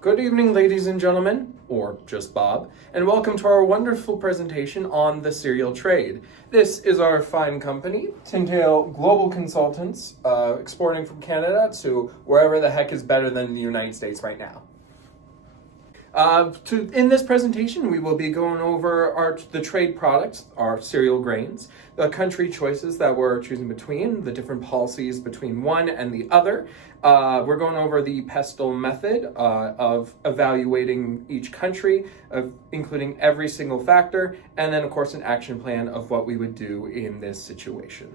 Good evening, ladies and gentlemen, or just Bob, and welcome to our wonderful presentation on the cereal trade. This is our fine company, Tyndale Global Consultants, exporting from Canada to wherever the heck is better than the United States right now. In this presentation, we will be going over the trade products, our cereal grains, the country choices that we're choosing between, the different policies between one and the other. We're going over the pestle method of evaluating each country, including every single factor, and then, of course, an action plan of what we would do in this situation.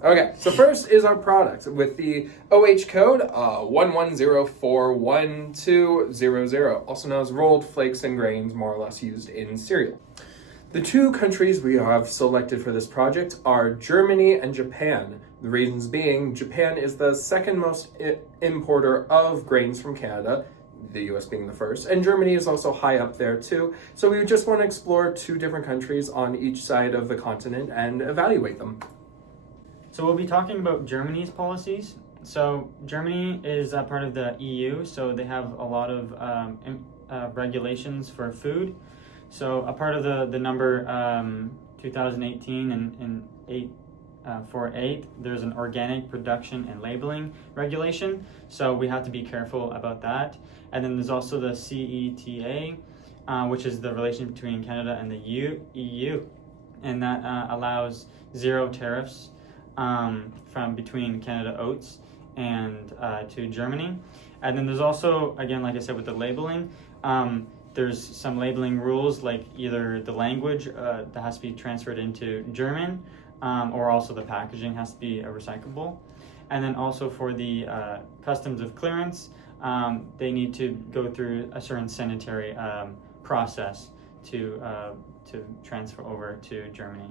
Okay, so first is our product with the OH code 11041200, also known as rolled flakes and grains, more or less used in cereal. The two countries we have selected for this project are Germany and Japan. The reasons being, Japan is the second most importer of grains from Canada, the US being the first, and Germany is also high up there too. So we just want to explore two different countries on each side of the continent and evaluate them. So we'll be talking about Germany's policies. So Germany is a part of the EU, so they have a lot of regulations for food. So a part of the number 2018 and 848, there's an organic production and labeling regulation. So we have to be careful about that. And then there's also the CETA, which is the relation between Canada and the EU, and that allows zero tariffs from between Canada oats and to Germany. And then there's also, again, like I said, with the labeling, there's some labeling rules, like either the language that has to be transferred into German, or also the packaging has to be recyclable. And then also for the customs of clearance, they need to go through a certain sanitary process to transfer over to Germany.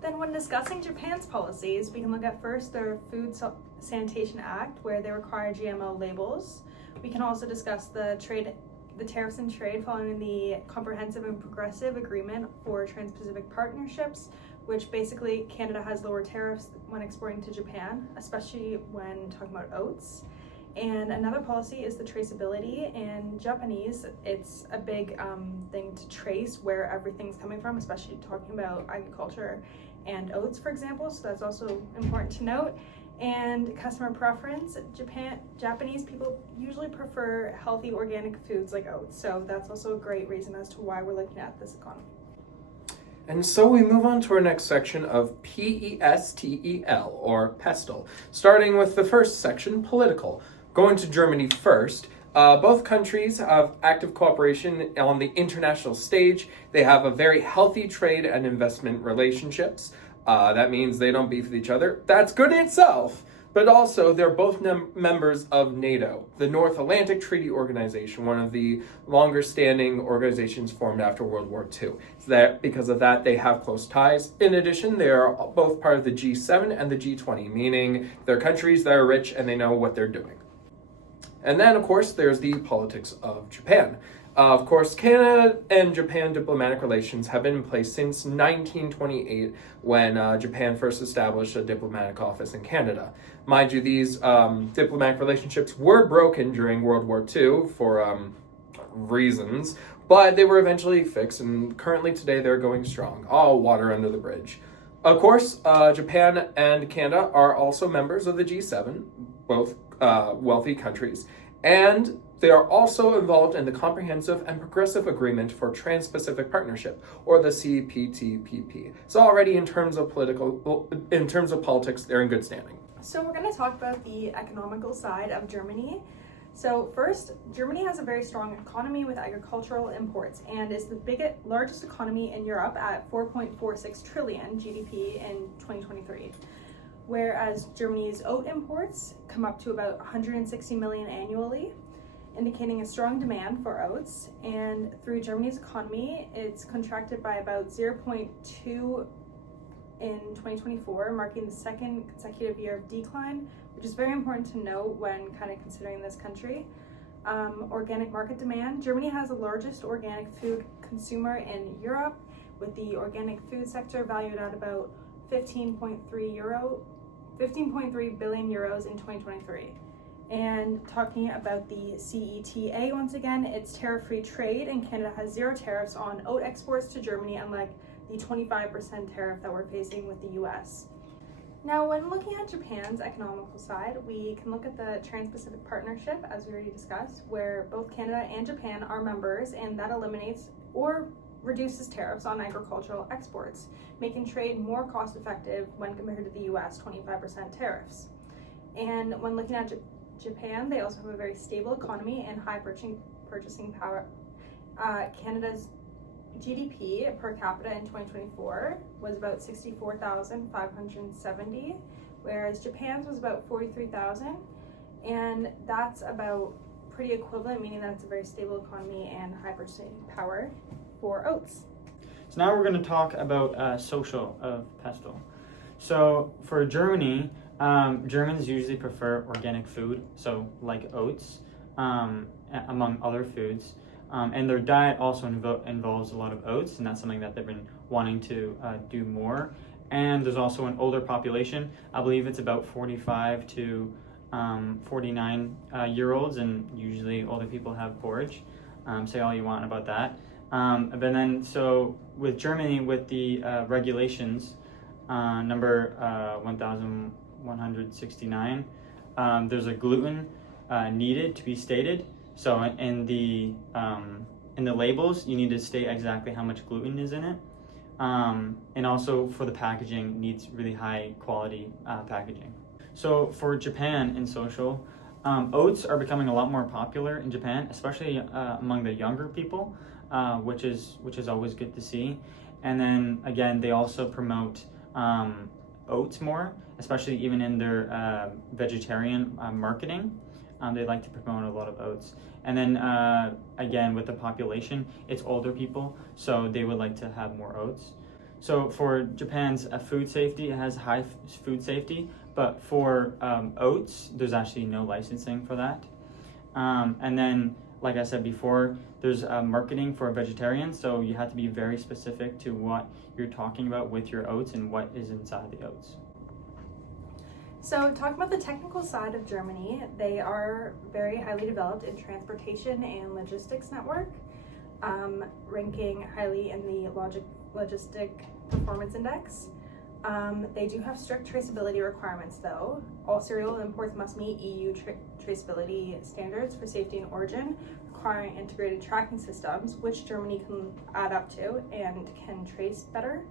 Then when discussing Japan's policies, we can look at first their Food Sanitation Act, where they require GMO labels. We can also discuss the tariffs and trade following the Comprehensive and Progressive Agreement for Trans-Pacific Partnerships, which basically Canada has lower tariffs when exporting to Japan, especially when talking about oats. And another policy is the traceability. In Japanese, it's a big thing to trace where everything's coming from, especially talking about agriculture and oats, for example, so that's also important to note. And customer preference, Japanese people usually prefer healthy organic foods like oats, so that's also a great reason as to why we're looking at this economy. And so we move on to our next section of PESTEL, or pestle, starting with the first section, political. Going to Germany first. Both countries have active cooperation on the international stage. They have a very healthy trade and investment relationships. That means they don't beef with each other. That's good in itself. But also, they're both members of NATO, the North Atlantic Treaty Organization, one of the longer-standing organizations formed after World War II. Because of that, they have close ties. In addition, they are both part of the G7 and the G20, meaning they're countries that are rich and they know what they're doing. And then, of course, there's the politics of Japan. Of course, Canada and Japan diplomatic relations have been in place since 1928, when Japan first established a diplomatic office in Canada. Mind you, these diplomatic relationships were broken during World War II for reasons, but they were eventually fixed, and currently today they're going strong. All water under the bridge. Of course, Japan and Canada are also members of the G7, both wealthy countries, and they are also involved in the Comprehensive and Progressive Agreement for Trans-Pacific Partnership, or the CPTPP. So already in terms of politics, they're in good standing. So we're going to talk about the economical side of Germany. So first, Germany has a very strong economy with agricultural imports and is the largest economy in Europe at 4.46 trillion GDP in 2023. Whereas Germany's oat imports come up to about 160 million annually, indicating a strong demand for oats. And through Germany's economy, it's contracted by about 0.2 in 2024, marking the second consecutive year of decline, which is very important to note when kind of considering this country. Organic market demand. Germany has the largest organic food consumer in Europe, with the organic food sector valued at about 15.3 billion euros in 2023. And talking about the CETA once again, it's tariff-free trade, and Canada has 0 tariffs on oat exports to Germany, unlike the 25% tariff that we're facing with the US. Now, when looking at Japan's economical side, we can look at the Trans-Pacific Partnership, as we already discussed, where both Canada and Japan are members, and that eliminates or reduces tariffs on agricultural exports, making trade more cost-effective when compared to the US 25% tariffs. And when looking at Japan, they also have a very stable economy and high purchasing power. Canada's GDP per capita in 2024 was about 64,570, whereas Japan's was about 43,000, and that's about pretty equivalent, meaning that it's a very stable economy and high purchasing power for oats. So now we're going to talk about social of pestle. So for Germany, Germans usually prefer organic food, so like oats, among other foods. And their diet also involves a lot of oats, and that's something that they've been wanting to do more. And there's also an older population. I believe it's about 45 to 49 year olds, and usually older people have porridge. Say all you want about that. But then, so with Germany, with the regulations, number 1169, there's a gluten needed to be stated. So in the labels, you need to state exactly how much gluten is in it, and also for the packaging, needs really high quality packaging. So for Japan in social, oats are becoming a lot more popular in Japan, especially among the younger people, which is always good to see. And then again, they also promote oats more, especially even in their vegetarian marketing. They like to promote a lot of oats. And then again, with the population, it's older people, so they would like to have more oats. So for Japan's food safety, it has high food safety, but for oats, there's actually no licensing for that. And then, like I said before, there's marketing for vegetarians, so you have to be very specific to what you're talking about with your oats and what is inside the oats. So talking about the technical side of Germany, they are very highly developed in transportation and logistics network, ranking highly in the Logistic Performance Index. They do have strict traceability requirements though. All cereal imports must meet EU traceability standards for safety and origin, requiring integrated tracking systems, which Germany can add up to and can trace better.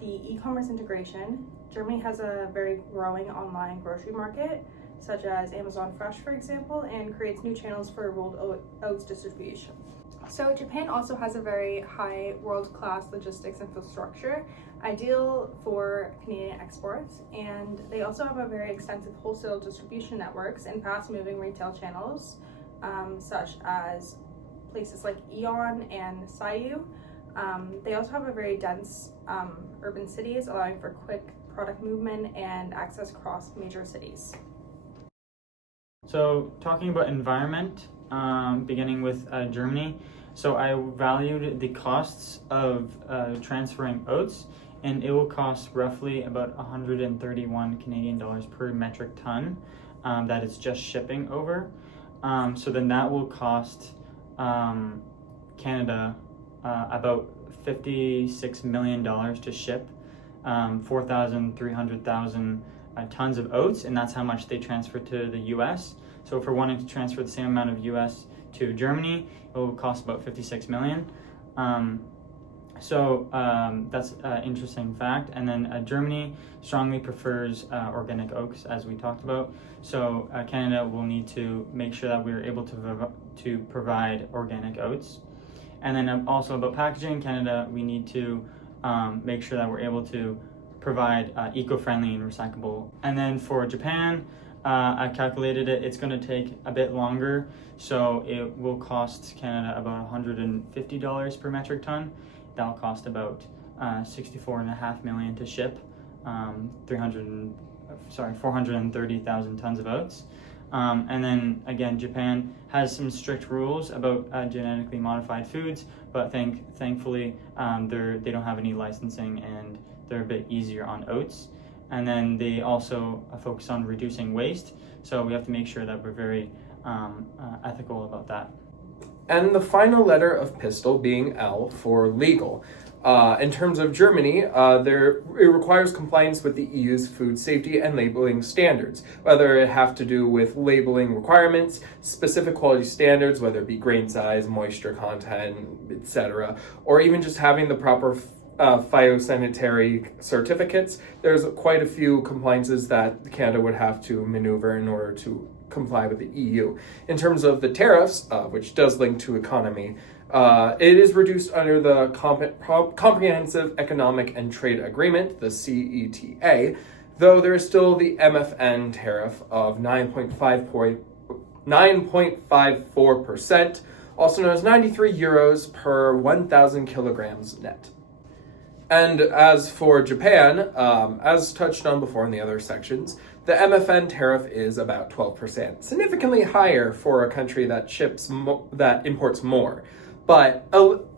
The e-commerce integration, Germany has a very growing online grocery market, such as Amazon Fresh, for example, and creates new channels for rolled oats distribution. So Japan also has a very high world-class logistics infrastructure, ideal for Canadian exports, and they also have a very extensive wholesale distribution networks and fast-moving retail channels, such as places like Aeon and Sayu. They also have a very dense urban cities, allowing for quick product movement and access across major cities. So talking about environment, beginning with Germany, so I valued the costs of transferring oats, and it will cost roughly about 131 Canadian dollars per metric ton that is just shipping over. So then that will cost Canada about $56 million to ship 4,300,000 tons of oats, and that's how much they transfer to the US. So if we're wanting to transfer the same amount of US to Germany, it will cost about 56 million. So that's an interesting fact. And then Germany strongly prefers organic oats, as we talked about. So Canada will need to make sure that we're able to provide organic oats. And then also about packaging, Canada, we need to make sure that we're able to provide eco-friendly and recyclable. And then for Japan, I calculated it, it's going to take a bit longer, so it will cost Canada about $150 per metric ton. That'll cost about $64.5 million to ship 430,000 tons of oats. And then again, Japan has some strict rules about genetically modified foods, but thankfully they don't have any licensing, and they're a bit easier on oats. and then they also focus on reducing waste. So we have to make sure that we're very ethical about that. And the final letter of pistil being L for legal. In terms of Germany, it requires compliance with the EU's food safety and labeling standards, whether it have to do with labeling requirements, specific quality standards, whether it be grain size, moisture content, etc., or even just having the proper phytosanitary certificates. There's quite a few compliances that Canada would have to maneuver in order to comply with the EU. In terms of the tariffs, which does link to economy, it is reduced under the Comprehensive Economic and Trade Agreement, the CETA, though there is still the MFN tariff of 9.54%, also known as 93 euros per 1,000 kilograms net. And as for Japan, as touched on before in the other sections, the MFN tariff is about 12%, significantly higher for a country that imports more. But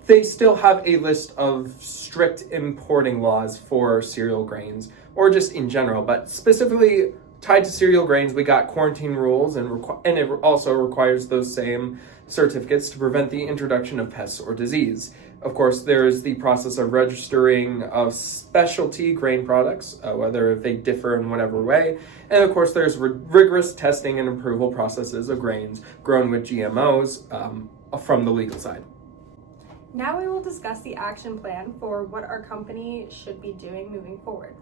they still have a list of strict importing laws for cereal grains, or just in general. But specifically tied to cereal grains, we got quarantine rules, and it also requires those same certificates to prevent the introduction of pests or disease. Of course, there is the process of registering of specialty grain products, whether they differ in whatever way. And of course, there's rigorous testing and approval processes of grains grown with GMOs from the legal side. Now we will discuss the action plan for what our company should be doing moving forward.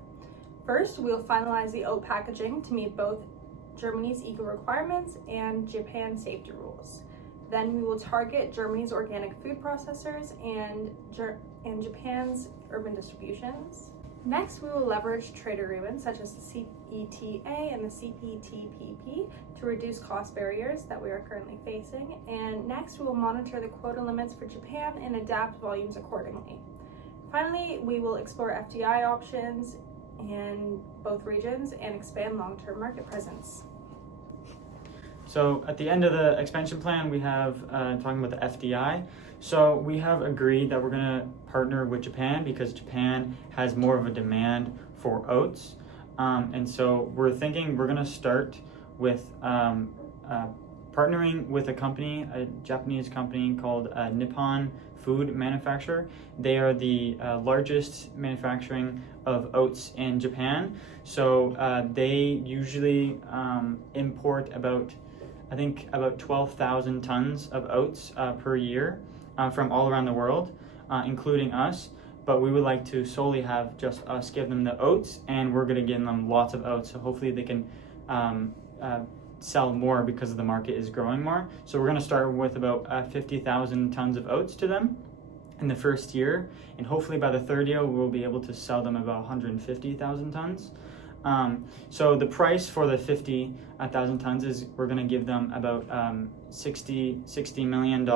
First, we'll finalize the oat packaging to meet both Germany's eco requirements and Japan's safety rules. Then we will target Germany's organic food processors and Japan's urban distributions. Next, we will leverage trade agreements such as the CETA and the CPTPP to reduce cost barriers that we are currently facing. And next, we will monitor the quota limits for Japan and adapt volumes accordingly. Finally, we will explore FDI options in both regions and expand long-term market presence. So at the end of the expansion plan, we have talking about the FDI. So we have agreed that we're going to partner with Japan because Japan has more of a demand for oats. And so we're thinking we're going to start with partnering with a Japanese company called Nippon Food Manufacturer. They are the largest manufacturing of oats in Japan. So they usually import about 12,000 tons of oats per year from all around the world, including us. But we would like to solely have just us give them the oats, and we're going to give them lots of oats. So hopefully they can sell more because the market is growing more. So we're going to start with about 50,000 tons of oats to them in the first year. And hopefully by the third year, we'll be able to sell them about 150,000 tons. So the price for the 50,000 tons is we're going to give them about $60 million.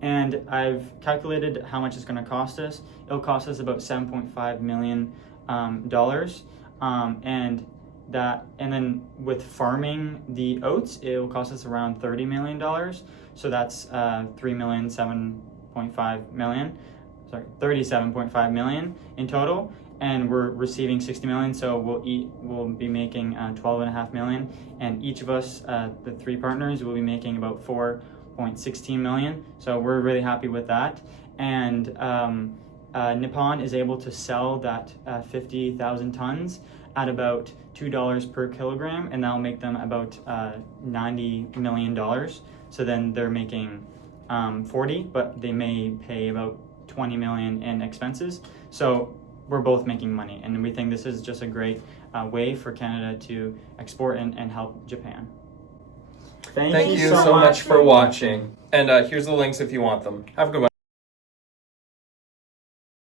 And I've calculated how much it's going to cost us. It'll cost us about $7.5 million. And then with farming the oats, it will cost us around $30 million. So that's $37.5 million in total. And we're receiving 60 million, so we'll be making 12.5 million, and each of us, the three partners, will be making about 4.16 million. So we're really happy with that. And Nippon is able to sell that 50,000 tons at about $2 per kilogram, and that'll make them about $90 million. So then they're making 40, but they may pay about 20 million in expenses. So we're both making money, and we think this is just a great way for Canada to export and help Japan. Thank you so much for watching. And here's the links if you want them. Have a good one.